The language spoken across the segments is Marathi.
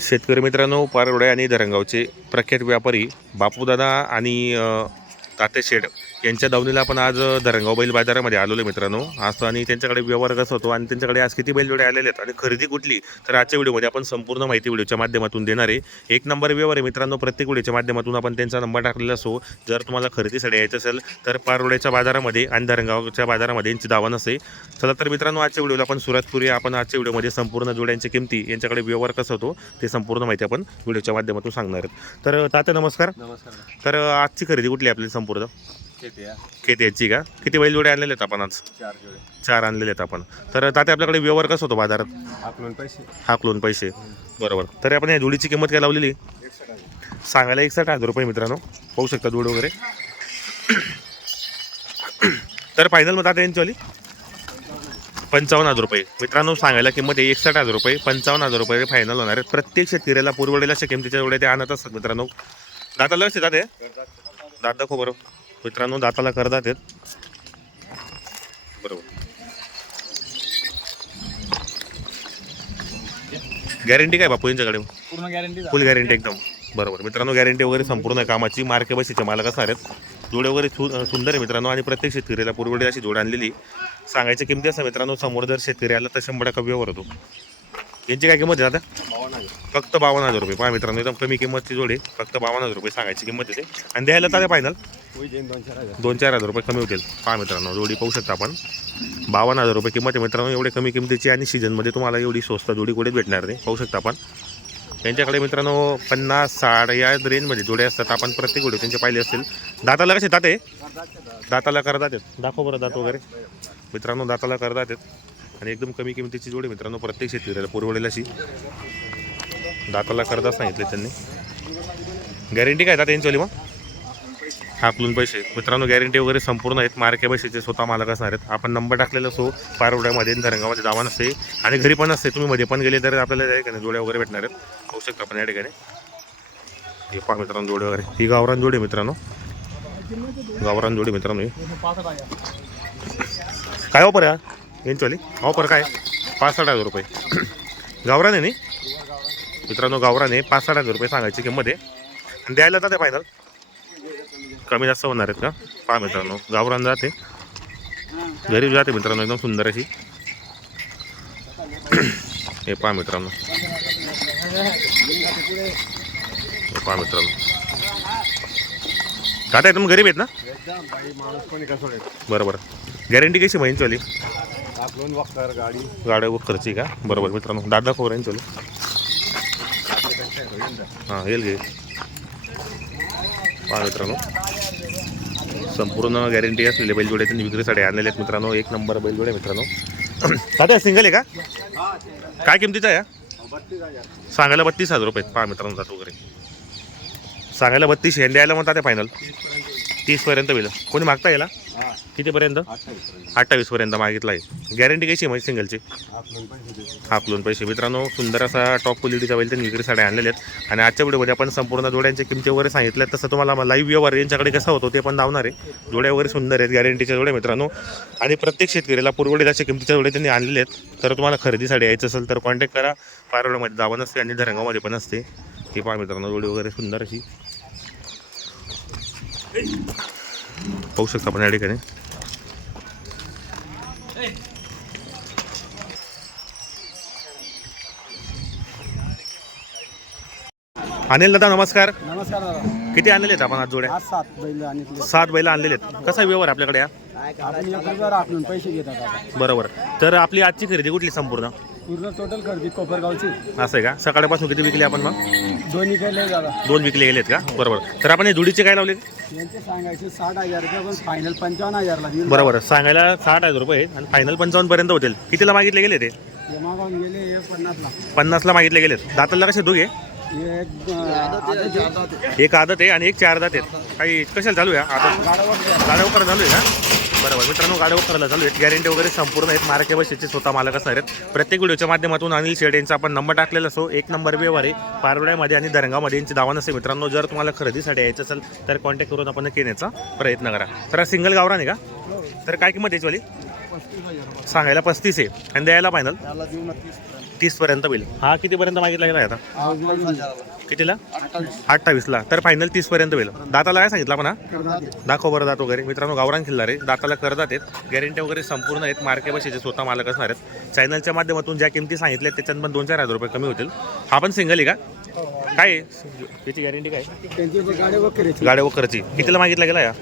शेतकरी मित्रांनो पारवडे आणि धरणगावचे प्रख्यात व्यापारी बापूदादा आणि अ, शेड यांच्या दावणीला आपण आज धरणगाव बैल बाजारामध्ये आलेलो मित्रांनो. आज आणि त्यांच्याकडे व्यवहार कसा होतो आणि त्यांच्याकडे आज किती बैलजोडे आलेले आहेत आणि खरेदी कुठली? तर आजच्या व्हिडिओमध्ये आपण संपूर्ण माहिती व्हिडिओच्या माध्यमातून देणार आहे. एक नंबर व्यवहार आहे मित्रांनो प्रत्येक व्हिडिओच्या माध्यमातून आपण त्यांचा नंबर टाकलेला असो. जर तुम्हाला खरेदीसाठी यायचं असेल तर पारवड्याच्या बाजारामध्ये आणि धरणगावच्या बाजारामध्ये यांची दावा नसते चला तर मित्रांनो आजच्या व्हिडिओला आपण सुरुवात करूया. आपण आजच्या व्हिडिओमध्ये संपूर्ण जोड्यांच्या किमती यांच्याकडे व्यवहार कसा होतो ते संपूर्ण माहिती आपण व्हिडिओच्या माध्यमातून सांगणार आहेत. तर तात्या नमस्कार. नमस्कार. तर आजची खरेदी कुठली आपली संपूर्ण? येते या किती याची का? किती बैल जोडे आणलेले आहेत आपण आज? चार जोडे. चार आणलेले आहेत आपण. तर तात्या आपल्याकडे व्यवहार कसा होतो बाजारात? आपण पैसे. हाकलून पैसे. बरोबर. तर आपण या जोडीची किंमत काय लावलेली? सांगायला एकसष्ट हजार रुपये मित्रांनो. पाहू शकता जोड वगैरे. तर फायनल मग आता यांचीवाली पंचावन्न हजार रुपये. मित्रांनो सांगायला किंमत आहे एकसष्ट हजार रुपये. पंचावन्न हजार रुपये फायनल होणार आहे प्रत्येक शेतकऱ्याला पुरवडेल अशा किमतीच्या जोड्या ते आणत असतात मित्रांनो. दाताला लक्ष दाते दात दाखव बरं मित्रांनो दाताला करदात आहेत. बरोबर. गॅरंटी काय बापू यांच्याकडे पूर्ण गॅरंटी फुल गॅरंटी एकदम. बरोबर. मित्रांनो गॅरंटी वगैरे संपूर्ण आहे कामाची मार्के बसीचे मालक असणार आहेत. जोडे वगैरे सुंदर आहे मित्रांनो आणि प्रत्येक शेतकऱ्याला पुरवडी अशी जोड आणलेली. सांगायची किमती असं मित्रांनो समोर जर शेतकरी आला तर शंभर टक्का व्यवहार होतो. यांची काय किंमत आहे आता? फक्त बावन्न हजार रुपये. पहा मित्रांनो एकदम कमी किंमतची जोड आहे. फक्त बावन्न हजार रुपये सांगायची किंमत येते आणि द्यायला तर फायनल दोन चार हजार. रुपये कमी होतील. पहा मित्रांनो जोडी पाहू शकता आपण. बावन्न हजार रुपये किंमत आहे मित्रांनो. एवढे कमी किमतीची आणि सीझनमध्ये तुम्हाला एवढी स्वस्त जोडी कुठेच भेटणार नाही. पाहू शकता आपण. त्यांच्याकडे मित्रांनो पन्नास साठ या रेंजमध्ये जोडे असतात. आपण प्रत्येक व्हिडिओ त्यांचे पाहिले असतील. दाताला कसे दाते. दाताला करदात आहेत. दाखव बरं दात वगैरे. मित्रांनो दाताला करदात आहेत. आणि एकदम कमी किमतीची जोडी मित्रांनो प्रत्येक शेतकऱ्याला पुरवडेल अशी. दाताला करता सांगितले त्यांनी. गॅरंटी काय दादा यांची मग? हाकलून पैसे. मित्रांनो गॅरंटी वगैरे संपूर्ण आहेत. मार्के पैशाचे स्वतः मालक असणार आहेत. आपण नंबर टाकलेला असो पारवड्यामध्ये धरंगामध्ये जावा नसते. आणि घरी पण असते. तुम्ही मध्ये पण गेले तर आपल्याला त्या जोड्या वगैरे भेटणार आहेत. होऊ शकता आपण या ठिकाणी. हे पहा मित्रांनो जोडे वगैरे. ही गावरान जोडी मित्रांनो. गावरान जोडी मित्रांनो ही. काय वापर आहे यांचवाली ऑफर काय? पाच साठ हजार रुपये. गावरान आहे नाही मित्रांनो गावरान आहे. पाच साठ हजार रुपये सांगायची किंमत आहे. आणि द्यायला जाते फायनल कमी जास्त होणार आहेत का? पहा मित्रांनो गावरान जाते. गरीब जाते मित्रांनो एकदम सुंदर अशी. हे पहा मित्रांनो. पहा मित्रांनो. काय तुम्ही? गरीब आहेत ना? कसं बरोबर गॅरंटी कशी महिन्याची गाडी गाड्या खर्ची का? बरोबर मित्रांनो. दादा खोर यांची हां येईल घे पहा मित्रांनो. संपूर्ण गॅरंटी असलेले बैलजोडे त्यांनी विक्रीसाठी आणलेले आहेत मित्रांनो. एक नंबर बैलजोडे मित्रांनो. दादा सिंगल आहे का? काय किमतीचा आहे सांगायला बत्तीस हजार रुपये पहा मित्रांनो जातो वगैरे. सांगायला बत्तीस आहे द्यायला म्हणतात ते फायनल तीसपर्यंत होईल कोणी मागता याला? हा. कितीपर्यंत? अठ्ठावीस पर्यंत अठ्ठावीसपर्यंत मागितला आहे. गॅरंटी कशी आहे म्हणजे सिंगलची देतो. हाकलून पैसे. मित्रांनो सुंदर असा टॉप क्वालिटीचा बैल त्यांनी विक्रीसाठी आणलेले आहेत. आणि आजच्या व्हिडिओमध्ये आपण संपूर्ण जोड्यांच्या किमती वगैरे सांगितल्या. तसं तुम्हाला लाईव्ह व्यवहार यांच्याकडे कसा होतो ते पण धावणार आहे. जोड्या वगैरे सुंदर आहेत गॅरंटीच्या जोड्या मित्रांनो. आणि प्रत्येक शेतकऱ्याला पुरवडेल अशा किमतीच्या जोड्या त्यांनी आणलेले आहेत. तर तुम्हाला खरेदीसाठी यायचं असेल तर कॉन्टॅक्ट करा. पारवड्यामध्ये दावा नसते आणि धरंगामध्ये पण असते. हे पहा मित्रांनो जोडी वगैरे सुंदर अशी. पाहू शकता आपण या ठिकाणी. अनिल दादा नमस्कार. नमस्कार दादा. किती आणलेले आहेत आपण आज जोड्या? आज सात बैल आणि सात बैल आणलेले आहेत. कसा व्यवहार आपल्याकडे या? आपण एक रुपयावर आपण पैसे घेतात बरोबर. तर आपली आजची खरेदी कुठली संपूर्ण? पूर्ण टोटल खरेदी कोपरगावची. असं आहे का? सकाळपासून किती विकले आपण मग? दोन्ही केले दादा दोन विकले गेलेत का? बरोबर. तर आपण हे जुडीचे काय लावले? यांचे सांगायचे साठ हजार रुपये पण फायनल पंचावन्न हजारला बरोबर. सांगायला साठ हजार रुपये आहेत आणि फायनल पंचावन्न पर्यंत होतील. कितीला मागितले गेले ते? हे गेले हे पन्नासला. पन्नासला मागितले गेलेत. दाताला कसे दोघे? हे एक, अं, आदत एक आदत आहे आणि एक चार दात आहेत. काही कशाला चालू आहे? आदत चालू आहे का? बरोबर. मित्रांनो गाड्या वगैरे चालू आहेत. गॅरंटी वगैरे संपूर्ण आहेत. मार्के बसेचे स्वतः मालक असणार आहेत. प्रत्येक व्हिडिओच्या माध्यमातून अनिल शेड यांचा आपण नंबर टाकलेला असो एक नंबर व्यवहार आहे. पारवड्यामध्ये आणि दरंगामध्ये यांची दावा नसते मित्रांनो जर तुम्हाला खरेदीसाठी यायचं असेल तर कॉन्टॅक्ट करून आपण येण्याचा प्रयत्न करा. तर सिंगल गावरान आहे का? तर काय किंमत याची वाली? सांगायला पस्तीस आहे. आणि द्यायला फायनल त्याला देऊ ना तीस पर्यंत तीस पर्यंत होईल. हा कितीपर्यंत मागितला गेला आहे आता? कितीला? अठ्ठावीस अठ्ठावीसला. तर फायनल तीस पर्यंत होईल. दाताला काय सांगितलं आपण हा? करतात ते. दाखव बरं दात वगैरे. मित्रांनो गावरान खिल्लारे दाताला करदात आहेत. गॅरंटी वगैरे संपूर्ण आहेत. मार्के बशीचे स्वतः मालक असणार आहेत. चॅनलच्या माध्यमातून ज्या किमती सांगितल्या त्याच्यात पण दोन चार हजार रुपये कमी होतील. हा पण सिंगल आहे का? काय आहे? याची गॅरंटी काय त्यांची गाड्या वकरची कितीला मागितला गेला या?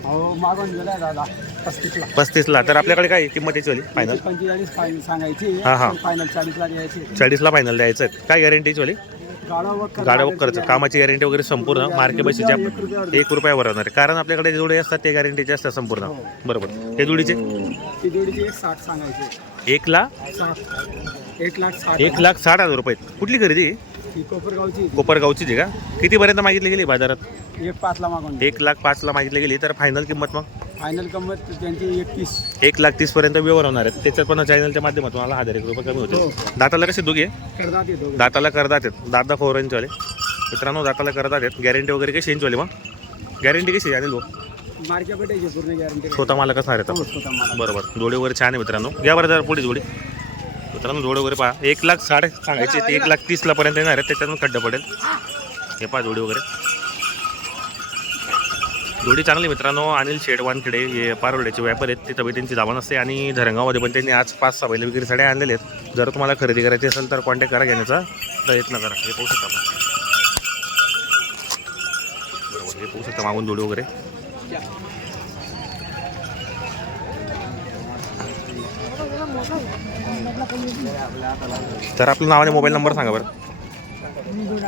पस्तीसला. तर आपल्याकडे काय? किंमत याची फायनल फायनल सांगायची. हा, हा. फायनल चाळीसला द्यायची. चाळीसला फायनल द्यायचं आहे. काय गॅरंटीची वाली गाडा वकरचं कामाची गॅरंटी वगैरे संपूर्ण मार्के बशीच्या एक रुपयावर होणार कारण आपल्याकडे जोडे असतात ते गॅरंटीचे असतात संपूर्ण. बरोबर. हे जोडीचे? ती जोडीची एक लाख? साठ. एक लाख साठ हजार. रुपये. कुठली खरेदी? ही कोपरगावची कोपरगावची आहे. का? कितीपर्यंत मागितली गेली बाजारात? एक पाचला मागून एक लाख पाचला मागितली गेली. तर फायनल किंमत मग? फायनल किंमत त्यांची एकतीस. एक लाख तीस पर्यंत व्यवहार होणार आहेत. त्याच्यात पण चॅनलच्या माध्यमातून मला हजार एक रुपये कमी होते दाताला कसे दोघे? करतात ते दोघं. दाताला करदात आहेत दादा फोरेंचवाले मित्रांनो दाताला करदात आहेत गॅरंटी वगैरे कशी इंचवाले मग? गॅरंटी कशी आहे भाऊ? मार्केट भेटायची पूर्ण गॅरंटी स्वतः मालक असणार आहेत स्वतः मला बरोबर. जोडी वगैरे छान आहे मित्रांनो. घ्या बरं जरा पुढे जोडी. मित्रांनो जोडी वगैरे पहा. एक लाख साडे सांगायचे एक लाख तीसला पर्यंत येणार आहे त्याच्यातून खड्डा पडेल. हे पहा जोडी वगैरे. जोडी चांगली मित्रांनो अनिल शेड वानखेडे हे पारोड्याचे व्यापार आहेत. तिथं बी त्यांची दावा नसते आणि धरणगावमध्ये पण त्यांनी आज पाच सहा बैल साड्या आणलेले आहेत. जर तुम्हाला खरेदी करायची असेल तर कॉन्टॅक्ट करा घेण्याचा प्रयत्न करा. हे पाहू शकता बरोबर हे पाहू शकता मागून जोडी वगैरे. तर आपलं नाव आणि मोबाईल नंबर सांगा बरं.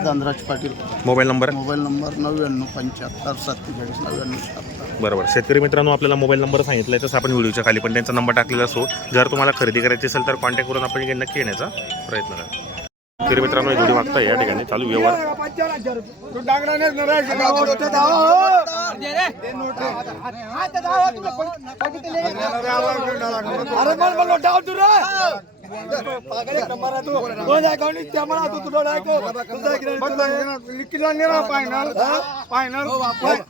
Dhanraj Patil. Mobile number? Mobile number नव्याण्णव पंच्याहत्तर सत्तेचाळीस नव्याण्णव सत्तर बरोबर. शेतकरी मित्रांनो आपल्याला मोबाईल नंबर सांगितला आहे तसं आपण व्हिडिओच्या खाली पण त्यांचा नंबर टाकलेला असो. जर तुम्हाला खरेदी करायची असेल तर कॉन्टॅक्ट करून आपण नक्की येण्याचा प्रयत्न करा. शेतकरी मित्रांनो जोडी मागता या ठिकाणी. चालू व्यवहार. Final final